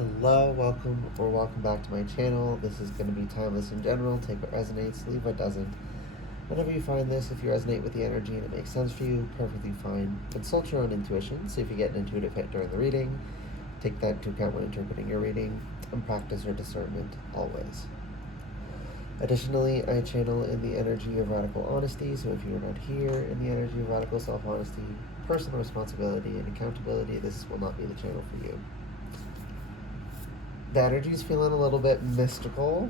Hello, welcome back to my channel. This is going to be timeless in general. Take what resonates, leave what doesn't. Whenever you find this, if you resonate with the energy and it makes sense for you, perfectly fine. Consult your own intuition. See if you get an intuitive hit during the reading. Take that into account when interpreting your reading, and practice your discernment always. Additionally, I channel in the energy of radical honesty, so if you are not here in the energy of radical self-honesty, personal responsibility, and accountability, this will not be the channel for you. The energy's feeling a little bit mystical.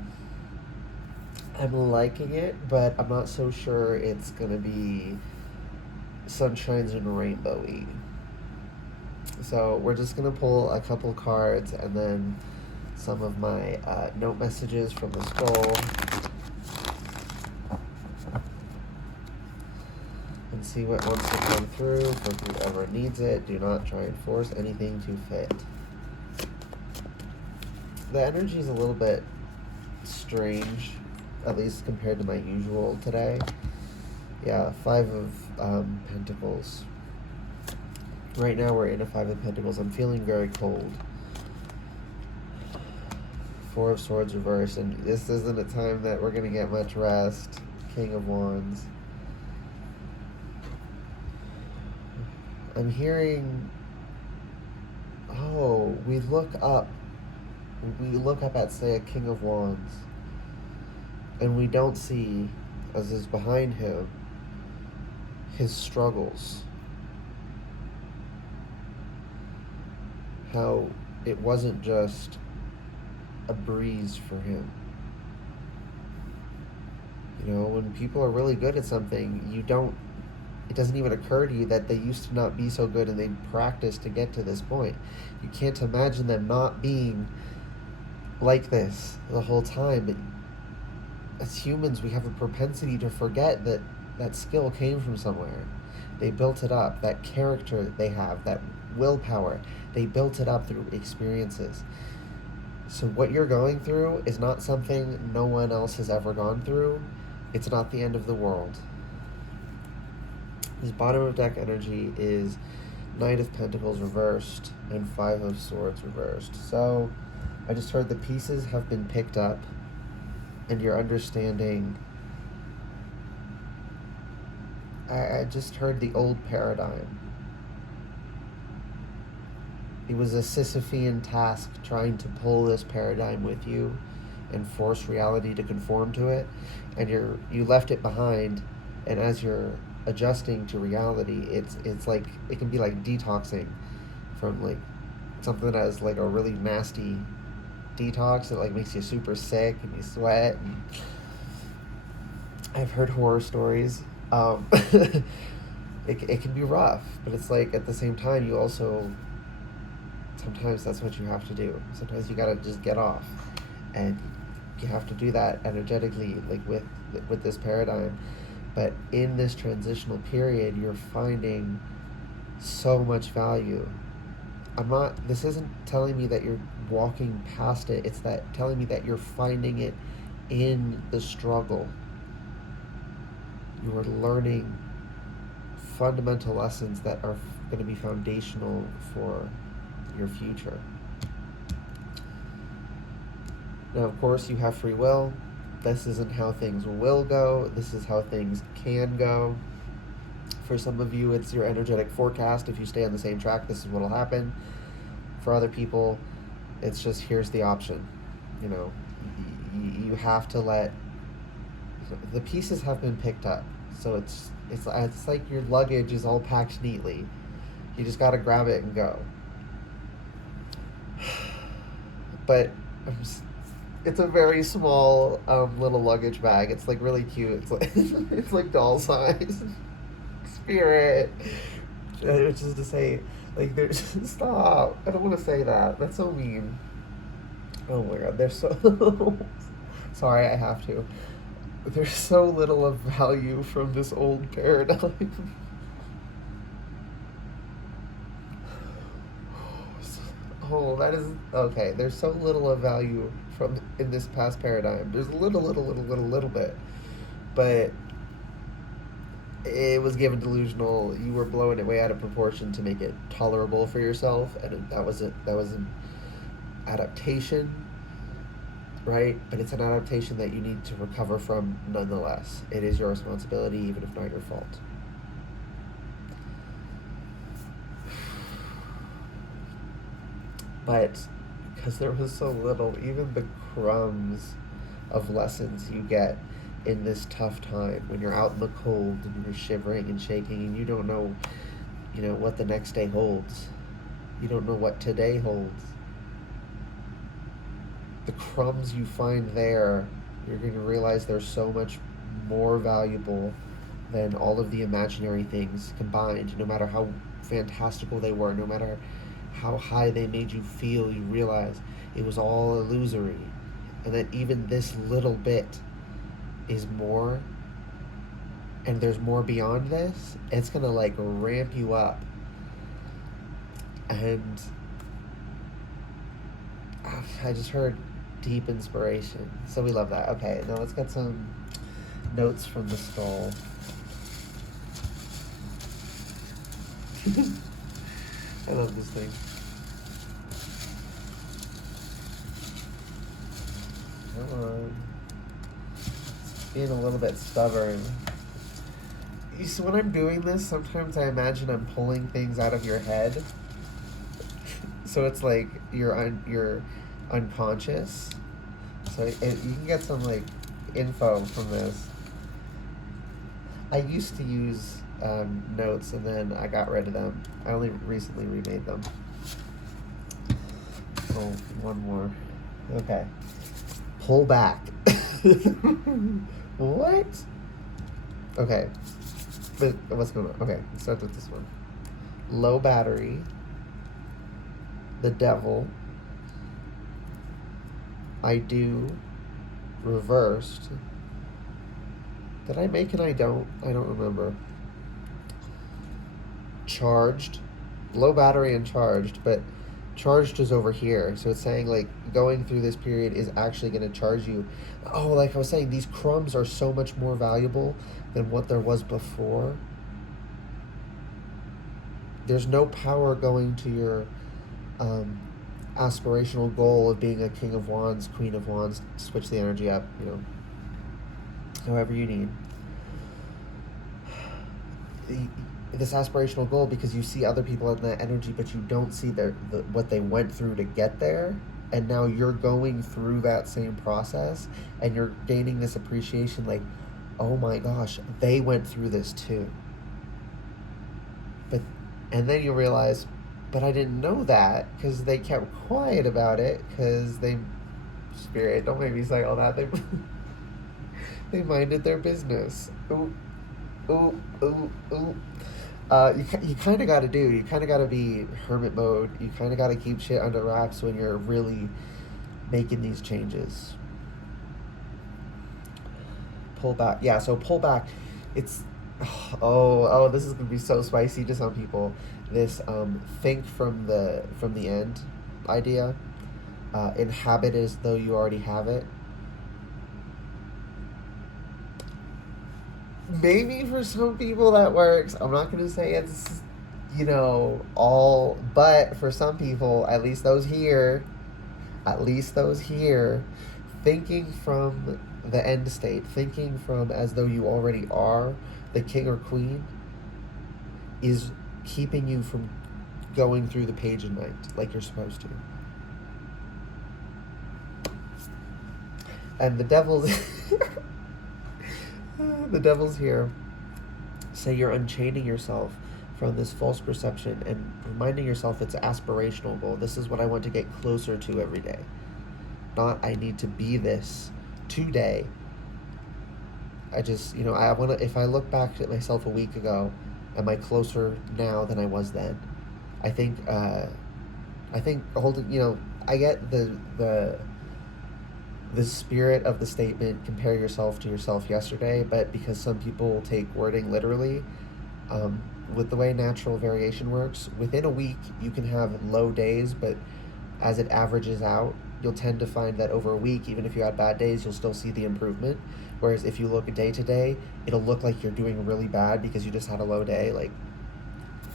I'm liking it, but I'm not so sure it's gonna be sunshines and rainbowy. So we're just gonna pull a couple cards and then some of my note messages from the scroll and see what wants to come through for whoever needs it. Do not try and force anything to fit. The energy is a little bit strange, at least compared to my usual today. Yeah, Five of Pentacles. Right now we're in a Five of Pentacles. I'm feeling very cold. Four of Swords reversed, and this isn't a time that we're going to get much rest. King of Wands. I'm hearing, oh, we look up at, say, a King of Wands, and we don't see, as is behind him, his struggles. How it wasn't just a breeze for him. You know, when people are really good at something, it doesn't even occur to you that they used to not be so good and they practiced to get to this point. You can't imagine them not being like this the whole time. But as humans, we have a propensity to forget that that skill came from somewhere. They built it up. That character they have, that willpower, they built it up through experiences. So what you're going through is not something no one else has ever gone through. It's not the end of the world. This bottom of deck energy is Knight of Pentacles reversed and Five of Swords reversed. So I just heard the pieces have been picked up and you're understanding. I just heard the old paradigm. It was a Sisyphean task trying to pull this paradigm with you and force reality to conform to it, and you left it behind, and as you're adjusting to reality, it's like it can be like detoxing from like something that is like a really nasty detox that like makes you super sick and you sweat. And I've heard horror stories. It can be rough, but it's like at the same time you also, sometimes that's what you have to do. Sometimes you gotta just get off, and you have to do that energetically, like with this paradigm. But in this transitional period, you're finding so much value. This isn't telling me that you're walking past it. It's that telling me that you're finding it in the struggle. You are learning fundamental lessons that are going to be foundational for your future. Now, of course, you have free will. This isn't how things will go. This is how things can go. For some of you, it's your energetic forecast. If you stay on the same track, this is what will happen. For other people, it's just, here's the option. You know, you have to let, the pieces have been picked up. So it's like your luggage is all packed neatly. You just got to grab it and go. But it's a very small little luggage bag. It's like really cute. It's like it's like doll size. Spirit. Which is to say, like, there's stop. I don't want to say that. That's so mean. Oh my god, they're so sorry. I have to. There's so little of value from this old paradigm. Oh, that is okay. There's so little of value from in this past paradigm. There's a little bit, but it was given delusional. You were blowing it way out of proportion to make it tolerable for yourself, and that wasn't adaptation, right? But it's an adaptation that you need to recover from nonetheless. It is your responsibility, even if not your fault. But because there was so little, even the crumbs of lessons you get in this tough time when you're out in the cold and you're shivering and shaking and you don't know, what the next day holds. You don't know what today holds. The crumbs you find there, you're going to realize they're so much more valuable than all of the imaginary things combined. No matter how fantastical they were, no matter how high they made you feel, you realize it was all illusory. And that even this little bit is more, and there's more beyond this. It's going to like ramp you up. And I just heard deep inspiration. So we love that. Okay, now let's get some notes from the skull. I love this thing. Come on. It's being a little bit stubborn. You see, when I'm doing this, sometimes I imagine I'm pulling things out of your head. So it's like you're unconscious. So you can get some like info from this. I used to use notes and then I got rid of them. I only recently remade them. Oh, one more. Okay. Pull back. What? Okay. But what's going on? Okay, let's start with this one. Low battery. The devil. I do. Reversed. Did I make an I don't? I don't remember. Charged. Low battery and charged, but charged is over here. So it's saying like going through this period is actually going to charge you. Oh, like I was saying, these crumbs are so much more valuable than what there was before. There's no power going to your aspirational goal of being a King of Wands, Queen of Wands. Switch the energy up, however you need. This aspirational goal, because you see other people in that energy, but you don't see what they went through to get there. And now you're going through that same process and you're gaining this appreciation like, oh my gosh, they went through this too. And then you realize, but I didn't know that because they kept quiet about it because Spirit, don't make me say all that. They minded their business. Ooh, ooh, ooh, ooh. You kind of got to You kind of got to be hermit mode. You kind of got to keep shit under wraps when you're really making these changes. Pull back. Yeah, so pull back. It's... Oh, this is going to be so spicy to some people. This think from the end idea. Inhabit as though you already have it. Maybe for some people that works. I'm not going to say it's, all, but for some people, at least those here, thinking from the end state, thinking from as though you already are the king or queen, is keeping you from going through the page at night like you're supposed to. And the devil's the devil's here. Say you're unchaining yourself from this false perception and reminding yourself it's an aspirational goal. This is what I want to get closer to every day. Not I need to be this today. I just, I want to, if I look back at myself a week ago, am I closer now than I was then? I think holding, I get the spirit of the statement, compare yourself to yourself yesterday, but because some people take wording literally, with the way natural variation works, within a week you can have low days, but as it averages out, you'll tend to find that over a week, even if you had bad days, you'll still see the improvement. Whereas if you look day to day, it'll look like you're doing really bad because you just had a low day.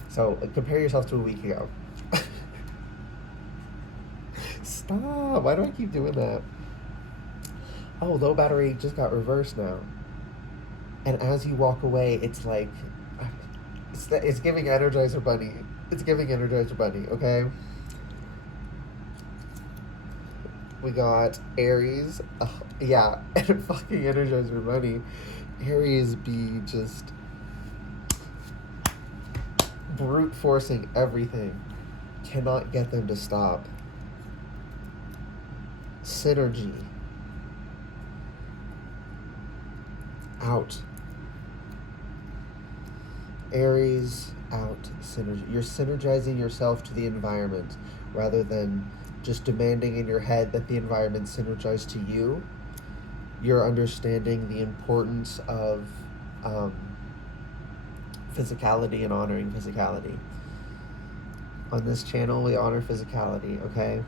So compare yourself to a week ago. Stop. Why do I keep doing that? Oh, low battery just got reversed now. And as you walk away, it's like, it's giving Energizer Bunny. It's giving Energizer Bunny, okay? We got Aries. Yeah, and fucking Energizer Bunny. Aries be just brute forcing everything. Cannot get them to stop. Synergy. Out. Aries, out. Synergy. You're synergizing yourself to the environment rather than just demanding in your head that the environment synergize to you. You're understanding the importance of physicality and honoring physicality. On this channel, we honor physicality, okay?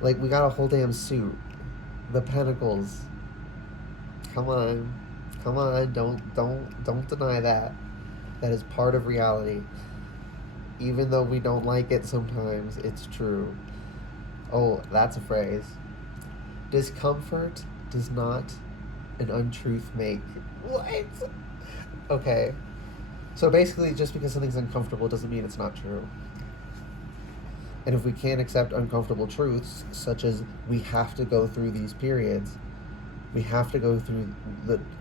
Like, we got a whole damn suit. The Pentacles. Come on. Come on, don't deny that. That is part of reality. Even though we don't like it sometimes, it's true. Oh, that's a phrase. Discomfort does not an untruth make. What? Okay. So basically, just because something's uncomfortable doesn't mean it's not true. And if we can't accept uncomfortable truths, such as we have to go through these periods, we have to go through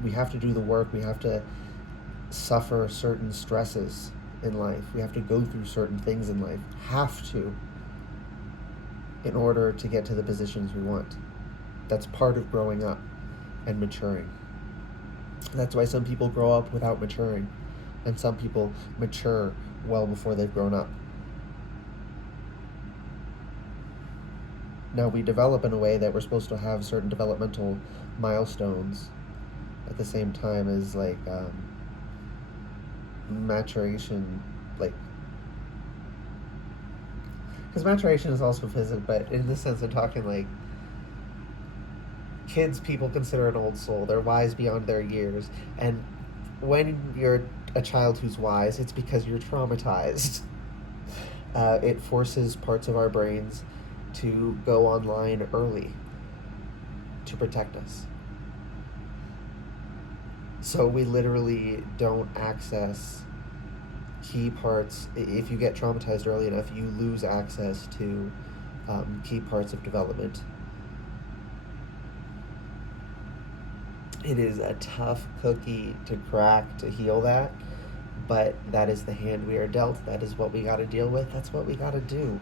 we have to do the work, we have to suffer certain stresses in life, we have to go through certain things in life, have to, in order to get to the positions we want. That's part of growing up and maturing. That's why some people grow up without maturing, and some people mature well before they've grown up. Now, we develop in a way that we're supposed to have certain developmental milestones at the same time as, like, maturation, like, because maturation is also physical, but in the sense of talking, like, kids people consider an old soul. They're wise beyond their years. And when you're a child who's wise, it's because you're traumatized. It forces parts of our brains to go online early to protect us. So we literally don't access key parts. If you get traumatized early enough, you lose access to key parts of development. It is a tough cookie to crack to heal that, but that is the hand we are dealt. That is what we got to deal with. That's what we got to do.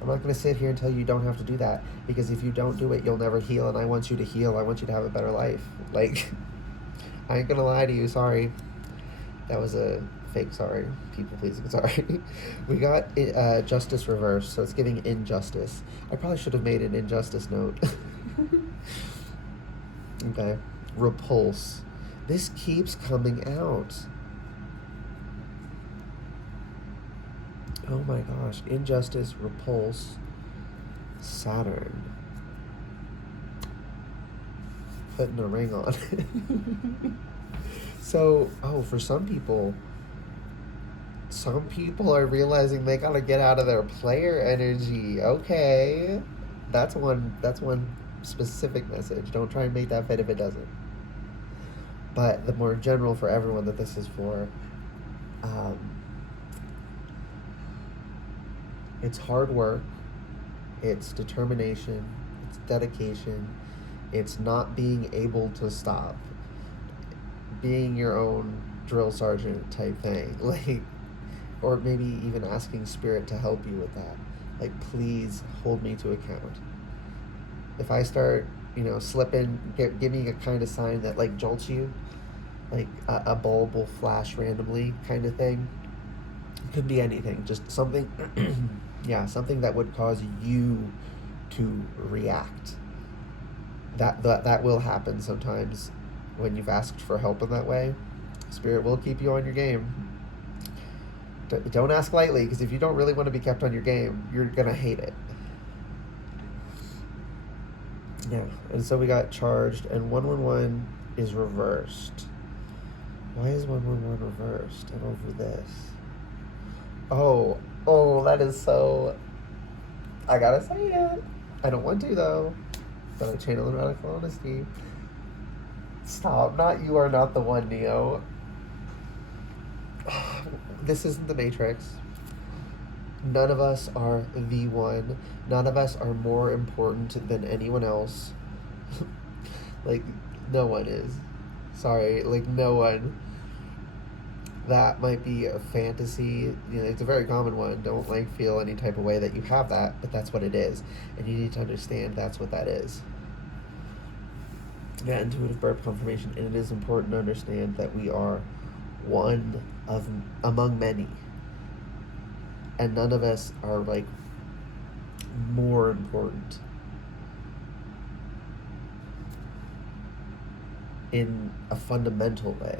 I'm not going to sit here and tell you don't have to do that, because if you don't do it, you'll never heal, and I want you to heal. I want you to have a better life. Like, I ain't going to lie to you. Sorry. That was a fake sorry. People pleasing sorry. We got justice reversed, so it's giving injustice. I probably should have made an injustice note. Okay. Repulse. This keeps coming out. Oh my gosh. Injustice, repulse, Saturn. Putting a ring on it. So, for some people are realizing they gotta get out of their player energy. Okay. That's one specific message. Don't try and make that fit if it doesn't. But the more general for everyone that this is for, it's hard work, it's determination, it's dedication, it's not being able to stop, being your own drill sergeant type thing, like, or maybe even asking spirit to help you with that. Like, please hold me to account. If I start, slipping, give me a kind of sign that, like, jolts you, like a bulb will flash randomly kind of thing. It could be anything, just something, something that would cause you to react. That will happen sometimes when you've asked for help in that way. Spirit will keep you on your game. Don't ask lightly, because if you don't really want to be kept on your game, you're going to hate it. Yeah, and so we got charged, and 111 is reversed. Why is 111 reversed? I'm over this. Oh, Oh, that is so. I gotta say it. I don't want to though, but I channel the radical honesty. Stop. Not you are not the one, Neo. This isn't the Matrix. None of us are the one. None of us are more important than anyone else. Like, no one is. Sorry, like, no one. That might be a fantasy. You know, it's a very common one. Don't like feel any type of way that you have that, but that's what it is, and you need to understand that's what that is. Yeah, intuitive birth confirmation, and it is important to understand that we are one of among many, and none of us are like more important in a fundamental way.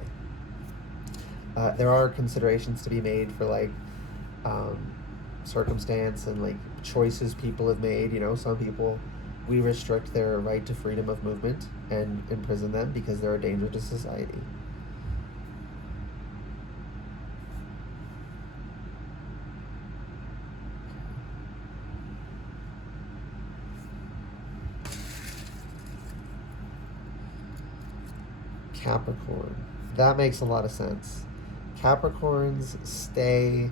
There are considerations to be made for like circumstance and like choices people have made. You know, some people, we restrict their right to freedom of movement and imprison them because they're a danger to society. Capricorn. That makes a lot of sense. Capricorns stay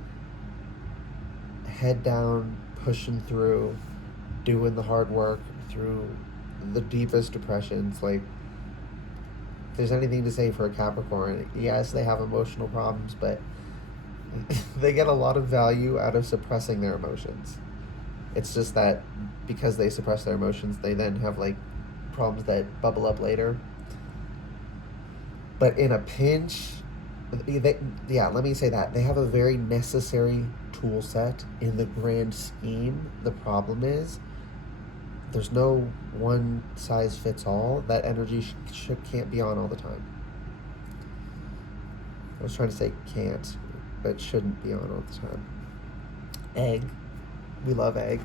head down, pushing through, doing the hard work through the deepest depressions. Like, if there's anything to say for a Capricorn, yes, they have emotional problems, but they get a lot of value out of suppressing their emotions. It's just that because they suppress their emotions, they then have like problems that bubble up later. But in a pinch, let me say that. They have a very necessary tool set in the grand scheme. The problem is there's no one size fits all. That energy can't be on all the time. I was trying to say can't, but shouldn't be on all the time. Egg. We love egg.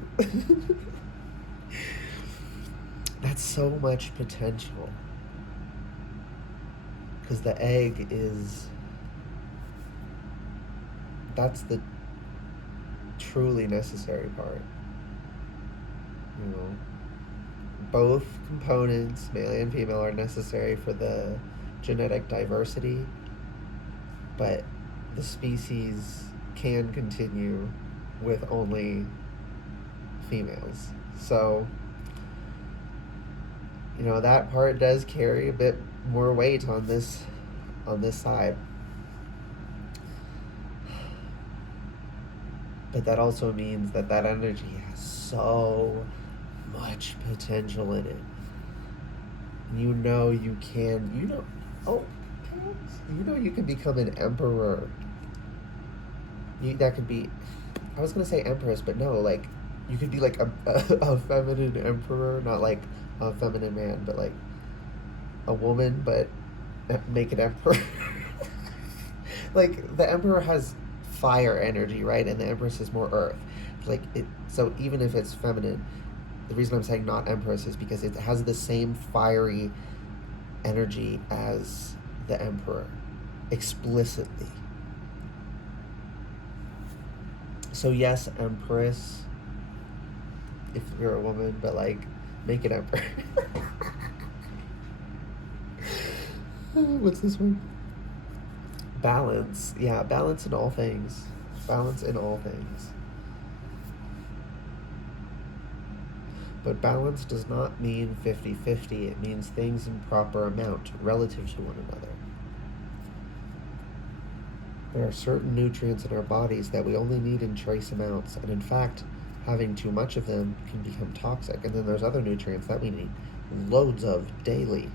That's so much potential. Because the egg is, that's the truly necessary part. You know, both components, male and female, are necessary for the genetic diversity, but the species can continue with only females. So, you know, that part does carry a bit more weight on this side. But that also means that energy has so much potential in it. You know you can, you can become an emperor. That could be, I was gonna say empress, but no, like, you could be like a feminine emperor, not like a feminine man, but like a woman, but make an emperor. Like, the emperor has fire energy, right? And the empress is more earth. Like, it, so even if it's feminine, the reason I'm saying not empress is because it has the same fiery energy as the emperor, explicitly. So yes, empress, if you're a woman, but like, make it emperor. What's this one? Balance. Yeah, balance in all things. Balance in all things. But balance does not mean 50-50. It means things in proper amount relative to one another. There are certain nutrients in our bodies that we only need in trace amounts, and in fact, having too much of them can become toxic. And then there's other nutrients that we need loads of daily.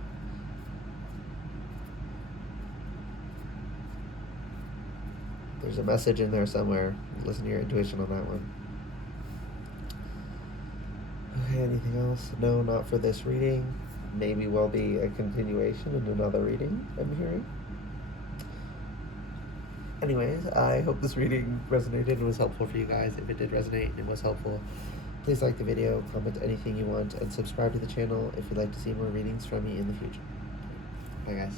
There's a message in there somewhere. Listen to your intuition on that one. Okay, anything else? No, not for this reading. Maybe will be a continuation in another reading I'm hearing. Anyways, I hope this reading resonated and was helpful for you guys. If it did resonate and was helpful, please like the video, comment anything you want, and subscribe to the channel if you'd like to see more readings from me in the future. Bye, guys.